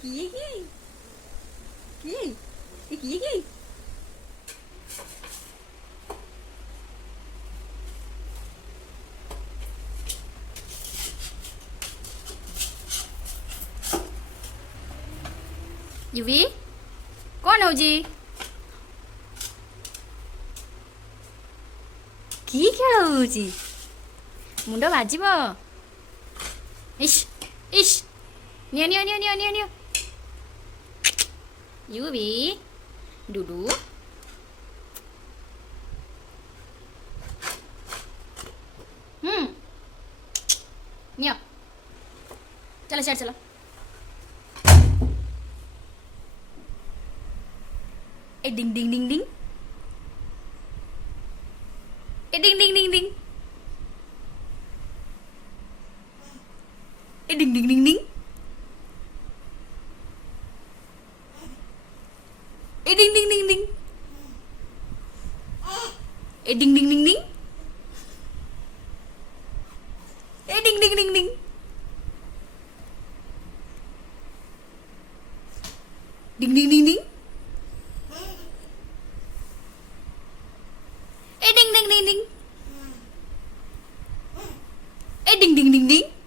কি কি কি কি কি युवी कौन ହଉଛି କି ଖେଳ ହଉଛି ମୁଣ୍ଡ ବାଜିବ ଇସ୍ ଇସ୍ ନିଅ ନିଅ ନିଅ ନିଅ ନିଅ ନିଅ युवी डुडू नियो चलो शेर चलो ए डिंग डिंग डिंग डिंग ए डिंग डिंग डिंग डिंग ए डिंग डिंग डिंग डिंग ए डिंग डिंग डिंग डिंग ए डिंग डिंग डिंग डिंग ए डिंग डिंग डिंग डिंग डिंग डिंग डिंग डिंग ए डिंग डिंग डिंग डिंग ए डिंग डिंग डिंग डिंग